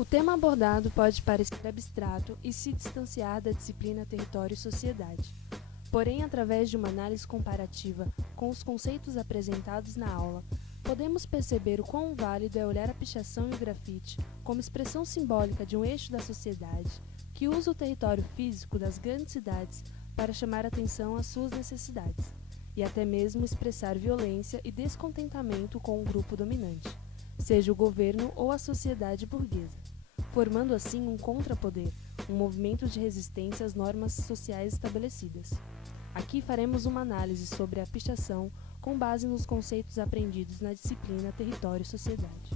O tema abordado pode parecer abstrato e se distanciar da disciplina Território e Sociedade. Porém, através de uma análise comparativa com os conceitos apresentados na aula, podemos perceber o quão válido é olhar a pichação e o grafite como expressão simbólica de um eixo da sociedade que usa o território físico das grandes cidades para chamar atenção às suas necessidades, e até mesmo expressar violência e descontentamento com o grupo dominante, seja o governo ou a sociedade burguesa, formando assim um contrapoder, um movimento de resistência às normas sociais estabelecidas. Aqui faremos uma análise sobre a pichação com base nos conceitos aprendidos na disciplina Território e Sociedade.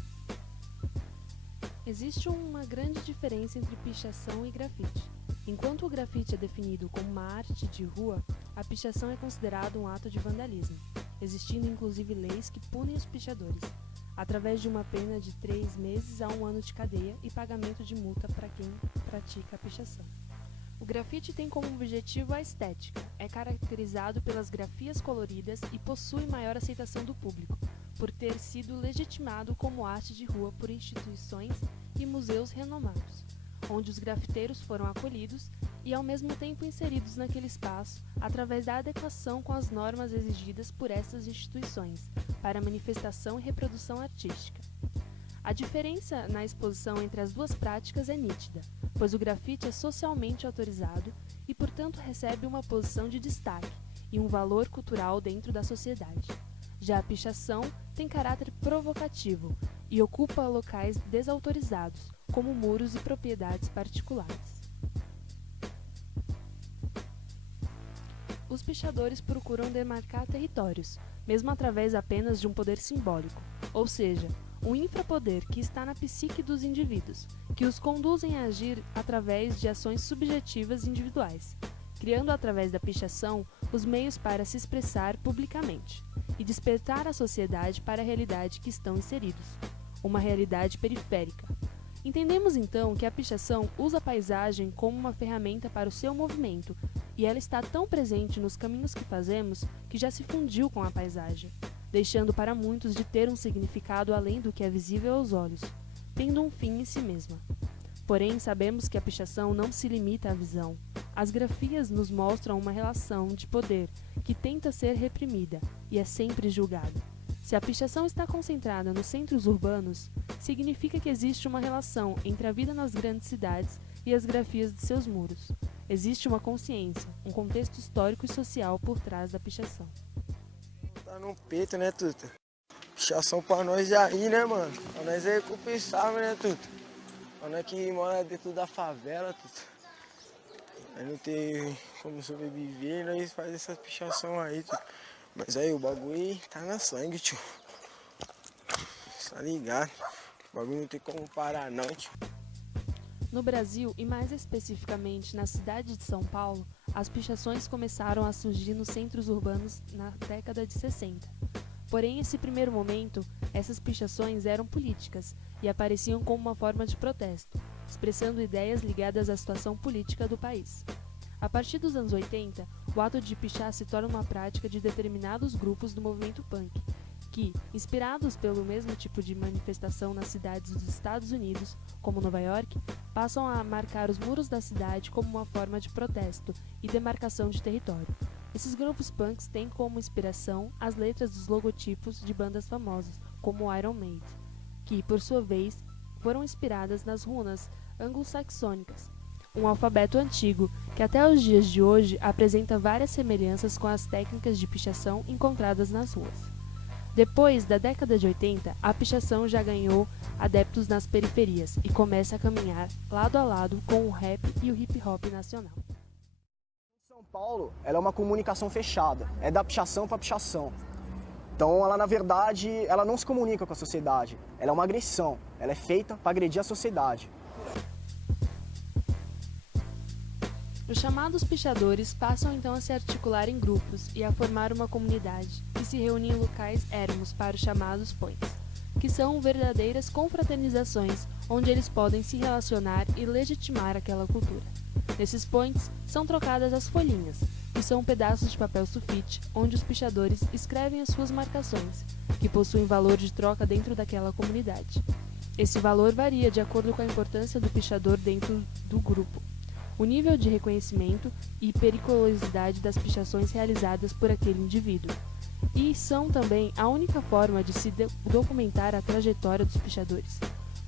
Existe uma grande diferença entre pichação e grafite. Enquanto o grafite é definido como uma arte de rua, a pichação é considerado um ato de vandalismo, existindo inclusive leis que punem os pichadores, através de uma pena de 3 meses a 1 ano de cadeia e pagamento de multa para quem pratica a pichação. O grafite tem como objetivo a estética, é caracterizado pelas grafias coloridas e possui maior aceitação do público, por ter sido legitimado como arte de rua por instituições e museus renomados, onde os grafiteiros foram acolhidos e ao mesmo tempo inseridos naquele espaço através da adequação com as normas exigidas por essas instituições para manifestação e reprodução artística. A diferença na exposição entre as duas práticas é nítida, pois o grafite é socialmente autorizado e, portanto, recebe uma posição de destaque e um valor cultural dentro da sociedade. Já a pichação tem caráter provocativo e ocupa locais desautorizados, como muros e propriedades particulares. Os pichadores procuram demarcar territórios, mesmo através apenas de um poder simbólico, ou seja, um infrapoder que está na psique dos indivíduos, que os conduzem a agir através de ações subjetivas individuais, criando através da pichação os meios para se expressar publicamente e despertar a sociedade para a realidade que estão inseridos, uma realidade periférica. Entendemos então que a pichação usa a paisagem como uma ferramenta para o seu movimento, e ela está tão presente nos caminhos que fazemos que já se fundiu com a paisagem, deixando para muitos de ter um significado além do que é visível aos olhos, tendo um fim em si mesma. Porém, sabemos que a pichação não se limita à visão. As grafias nos mostram uma relação de poder que tenta ser reprimida e é sempre julgada. Se a pichação está concentrada nos centros urbanos, significa que existe uma relação entre a vida nas grandes cidades e as grafias de seus muros. Existe uma consciência, um contexto histórico e social por trás da pichação. Tá no peito, né, Tuta? Pichação pra nós aí, né, mano? Pra nós é recompensável, né, Tuta? Pra nós que mora dentro da favela, Tuta. Aí não tem como sobreviver, nós faz essa pichação aí, Tuta. Mas aí o bagulho tá na sangue, tio. Tá ligado? O bagulho não tem como parar não, tio. No Brasil, e mais especificamente na cidade de São Paulo, as pichações começaram a surgir nos centros urbanos na década de 60. Porém, nesse primeiro momento, essas pichações eram políticas e apareciam como uma forma de protesto, expressando ideias ligadas à situação política do país. A partir dos anos 80, o ato de pichar se torna uma prática de determinados grupos do movimento punk, que, inspirados pelo mesmo tipo de manifestação nas cidades dos Estados Unidos, como Nova York, passam a marcar os muros da cidade como uma forma de protesto e demarcação de território. Esses grupos punks têm como inspiração as letras dos logotipos de bandas famosas, como o Iron Maiden, que, por sua vez, foram inspiradas nas runas anglo-saxônicas, um alfabeto antigo que até os dias de hoje apresenta várias semelhanças com as técnicas de pichação encontradas nas ruas. Depois da década de 80, a pichação já ganhou adeptos nas periferias e começa a caminhar lado a lado com o rap e o hip hop nacional. São Paulo, ela é uma comunicação fechada, é da pichação para pichação. Então, ela na verdade, ela não se comunica com a sociedade, ela é uma agressão, ela é feita para agredir a sociedade. Os chamados pichadores passam então a se articular em grupos e a formar uma comunidade que se reúne em locais ermos para os chamados points, que são verdadeiras confraternizações onde eles podem se relacionar e legitimar aquela cultura. Nesses points são trocadas as folhinhas, que são pedaços de papel sulfite onde os pichadores escrevem as suas marcações, que possuem valor de troca dentro daquela comunidade. Esse valor varia de acordo com a importância do pichador dentro do grupo, o nível de reconhecimento e periculosidade das pichações realizadas por aquele indivíduo. E são também a única forma de se documentar a trajetória dos pichadores,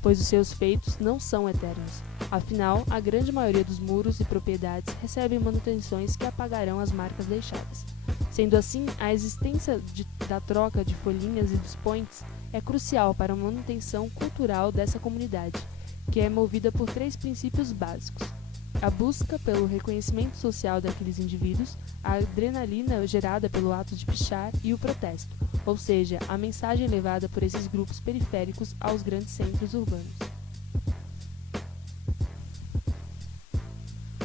pois os seus feitos não são eternos. Afinal, a grande maioria dos muros e propriedades recebem manutenções que apagarão as marcas deixadas. Sendo assim, a existência da troca de folhinhas e dos points é crucial para a manutenção cultural dessa comunidade, que é movida por 3 princípios básicos: a busca pelo reconhecimento social daqueles indivíduos, a adrenalina gerada pelo ato de pichar e o protesto, ou seja, a mensagem levada por esses grupos periféricos aos grandes centros urbanos.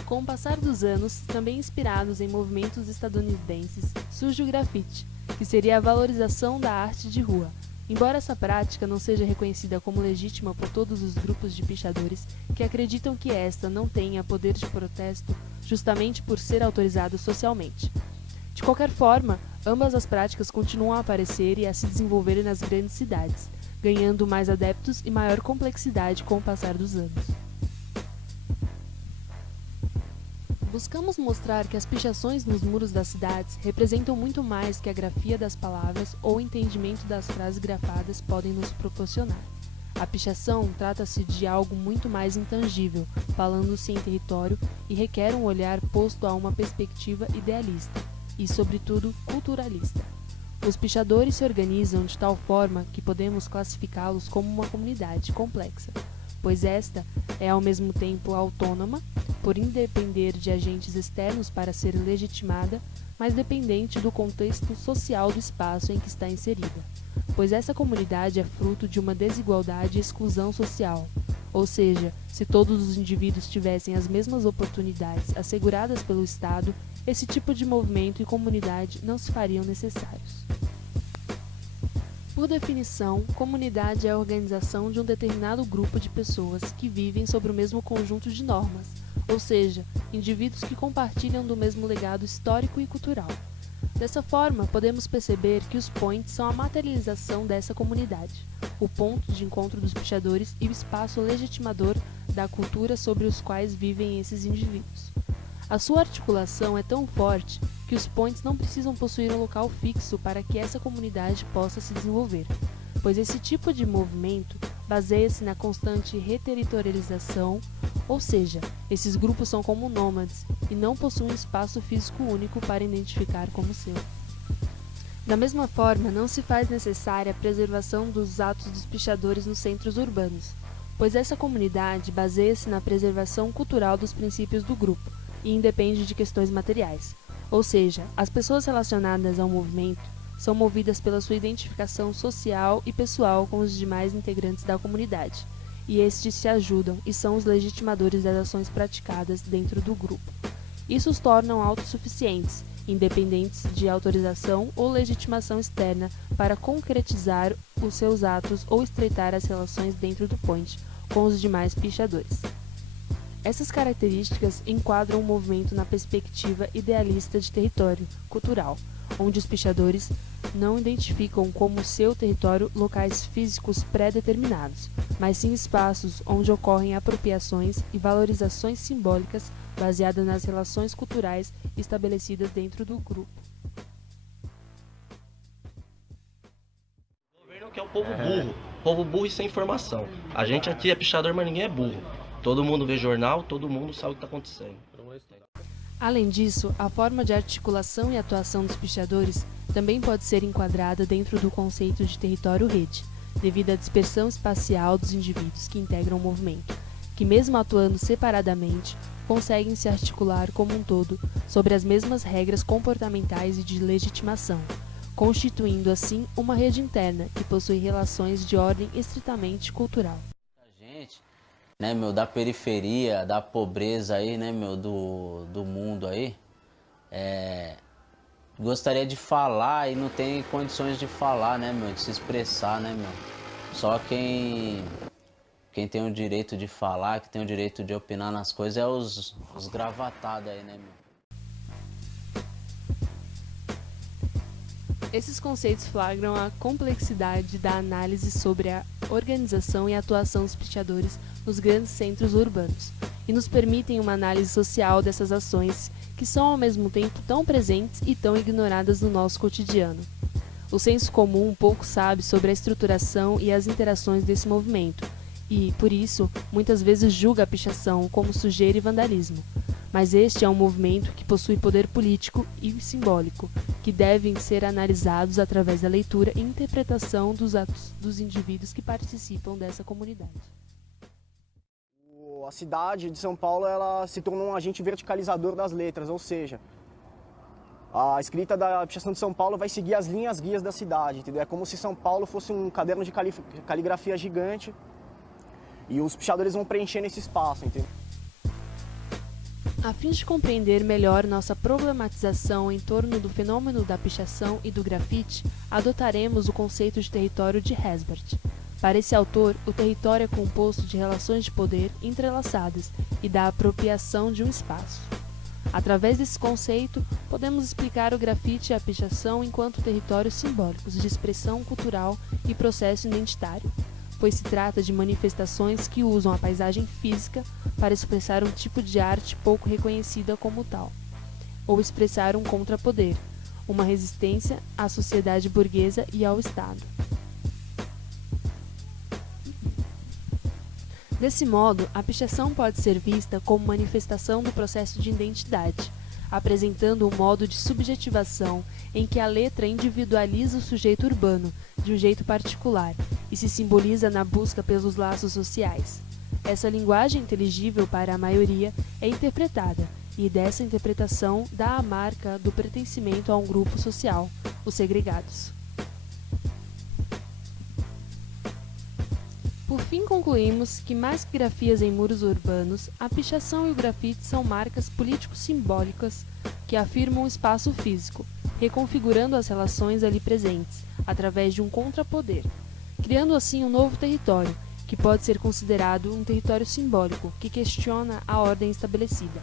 Com o passar dos anos, também inspirados em movimentos estadunidenses, surge o grafite, que seria a valorização da arte de rua. Embora essa prática não seja reconhecida como legítima por todos os grupos de pichadores que acreditam que esta não tenha poder de protesto justamente por ser autorizada socialmente. De qualquer forma, ambas as práticas continuam a aparecer e a se desenvolver nas grandes cidades, ganhando mais adeptos e maior complexidade com o passar dos anos. Buscamos mostrar que as pichações nos muros das cidades representam muito mais que a grafia das palavras ou o entendimento das frases grafadas podem nos proporcionar. A pichação trata-se de algo muito mais intangível, falando-se em território e requer um olhar posto a uma perspectiva idealista e, sobretudo, culturalista. Os pichadores se organizam de tal forma que podemos classificá-los como uma comunidade complexa, pois esta é ao mesmo tempo autônoma, por independer de agentes externos para ser legitimada, mas dependente do contexto social do espaço em que está inserida, pois essa comunidade é fruto de uma desigualdade e exclusão social, ou seja, se todos os indivíduos tivessem as mesmas oportunidades asseguradas pelo Estado, esse tipo de movimento e comunidade não se fariam necessários. Por definição, comunidade é a organização de um determinado grupo de pessoas que vivem sobre o mesmo conjunto de normas, ou seja, indivíduos que compartilham do mesmo legado histórico e cultural. Dessa forma, podemos perceber que os points são a materialização dessa comunidade, o ponto de encontro dos pichadores e o espaço legitimador da cultura sobre os quais vivem esses indivíduos. A sua articulação é tão forte que os points não precisam possuir um local fixo para que essa comunidade possa se desenvolver, pois esse tipo de movimento baseia-se na constante reterritorialização, ou seja, esses grupos são como nômades e não possuem espaço físico único para identificar como seu. Da mesma forma, não se faz necessária a preservação dos atos dos pichadores nos centros urbanos, pois essa comunidade baseia-se na preservação cultural dos princípios do grupo e independe de questões materiais, ou seja, as pessoas relacionadas ao movimento são movidas pela sua identificação social e pessoal com os demais integrantes da comunidade, e estes se ajudam e são os legitimadores das ações praticadas dentro do grupo. Isso os tornam autossuficientes, independentes de autorização ou legitimação externa para concretizar os seus atos ou estreitar as relações dentro do point com os demais pichadores. Essas características enquadram o movimento na perspectiva idealista de território cultural, onde os pichadores não identificam como seu território locais físicos pré-determinados, mas sim espaços onde ocorrem apropriações e valorizações simbólicas baseadas nas relações culturais estabelecidas dentro do grupo. O governo quer o povo burro e sem informação. A gente aqui é pichador, mas ninguém é burro. Todo mundo vê jornal, todo mundo sabe o que está acontecendo. Além disso, a forma de articulação e atuação dos pichadores também pode ser enquadrada dentro do conceito de território-rede, devido à dispersão espacial dos indivíduos que integram o movimento, que mesmo atuando separadamente, conseguem se articular como um todo sobre as mesmas regras comportamentais e de legitimação, constituindo assim uma rede interna que possui relações de ordem estritamente cultural. Né, meu, da periferia, da pobreza aí, né, meu, do mundo aí, gostaria de falar e não tem condições de falar, né, meu, de se expressar, né, meu. Só quem tem o direito de falar, que tem o direito de opinar nas coisas é os gravatados aí, né, meu. Esses conceitos flagram a complexidade da análise sobre a organização e atuação dos pichadores nos grandes centros urbanos e nos permitem uma análise social dessas ações que são ao mesmo tempo tão presentes e tão ignoradas no nosso cotidiano. O senso comum pouco sabe sobre a estruturação e as interações desse movimento e, por isso, muitas vezes julga a pichação como sujeira e vandalismo. Mas este é um movimento que possui poder político e simbólico, que devem ser analisados através da leitura e interpretação dos atos dos indivíduos que participam dessa comunidade. A cidade de São Paulo ela se tornou um agente verticalizador das letras, ou seja, a escrita da pichação de São Paulo vai seguir as linhas guias da cidade, entendeu? É como se São Paulo fosse um caderno de caligrafia gigante e os pichadores vão preenchendo esse espaço, entendeu? A fim de compreender melhor nossa problematização em torno do fenômeno da pichação e do grafite, adotaremos o conceito de território de Hesbert. Para esse autor, o território é composto de relações de poder entrelaçadas e da apropriação de um espaço. Através desse conceito, podemos explicar o grafite e a pichação enquanto territórios simbólicos de expressão cultural e processo identitário, pois se trata de manifestações que usam a paisagem física para expressar um tipo de arte pouco reconhecida como tal, ou expressar um contrapoder, uma resistência à sociedade burguesa e ao Estado. Desse modo, a pichação pode ser vista como manifestação do processo de identidade, apresentando um modo de subjetivação em que a letra individualiza o sujeito urbano de um jeito particular e se simboliza na busca pelos laços sociais. Essa linguagem inteligível para a maioria é interpretada, e dessa interpretação dá a marca do pertencimento a um grupo social, os segregados. Por fim, concluímos que, mais que grafias em muros urbanos, a pichação e o grafite são marcas político-simbólicas que afirmam o espaço físico, reconfigurando as relações ali presentes, através de um contrapoder, criando assim um novo território, que pode ser considerado um território simbólico, que questiona a ordem estabelecida.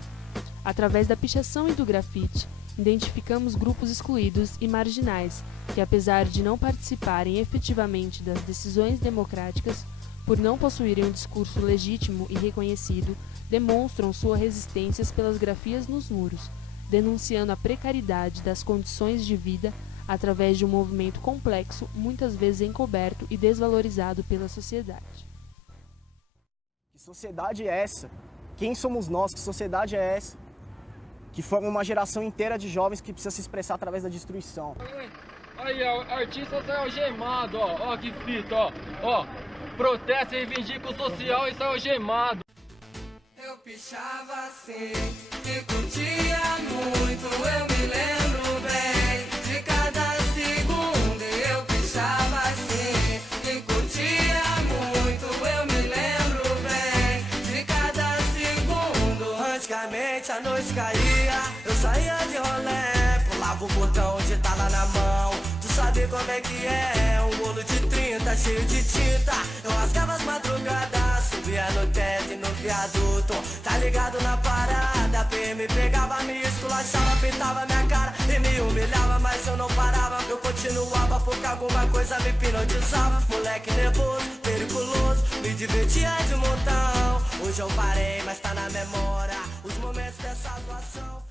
Através da pichação e do grafite, identificamos grupos excluídos e marginais, que apesar de não participarem efetivamente das decisões democráticas, por não possuírem um discurso legítimo e reconhecido, demonstram suas resistências pelas grafias nos muros, denunciando a precariedade das condições de vida através de um movimento complexo, muitas vezes encoberto e desvalorizado pela sociedade. Que sociedade é essa? Quem somos nós? Que sociedade é essa? Que forma uma geração inteira de jovens que precisa se expressar através da destruição. Aí, ó, artista sai algemado, ó que fita, ó. Protesta e reivindica o social e sai algemado. Eu pichava assim e curtia muito, eu me lembro bem de cada segundo. Eu pichava assim e curtia muito, eu me lembro bem de cada segundo. Antigamente a noite caía, eu saía de rolê, pulava o botão de tala na mão. Tu sabe como é que é, um bolo de 30 cheio de tinta. Eu rasgava as madrugadas, subia no teto e no viaduto. Tá ligado na parada, PM pegava, me esculachava, pintava minha cara e me humilhava, mas eu não parava, eu continuava porque alguma coisa me hipnotizava. Moleque nervoso, periculoso, me divertia de montão. Hoje eu parei, mas tá na memória os momentos dessa atuação.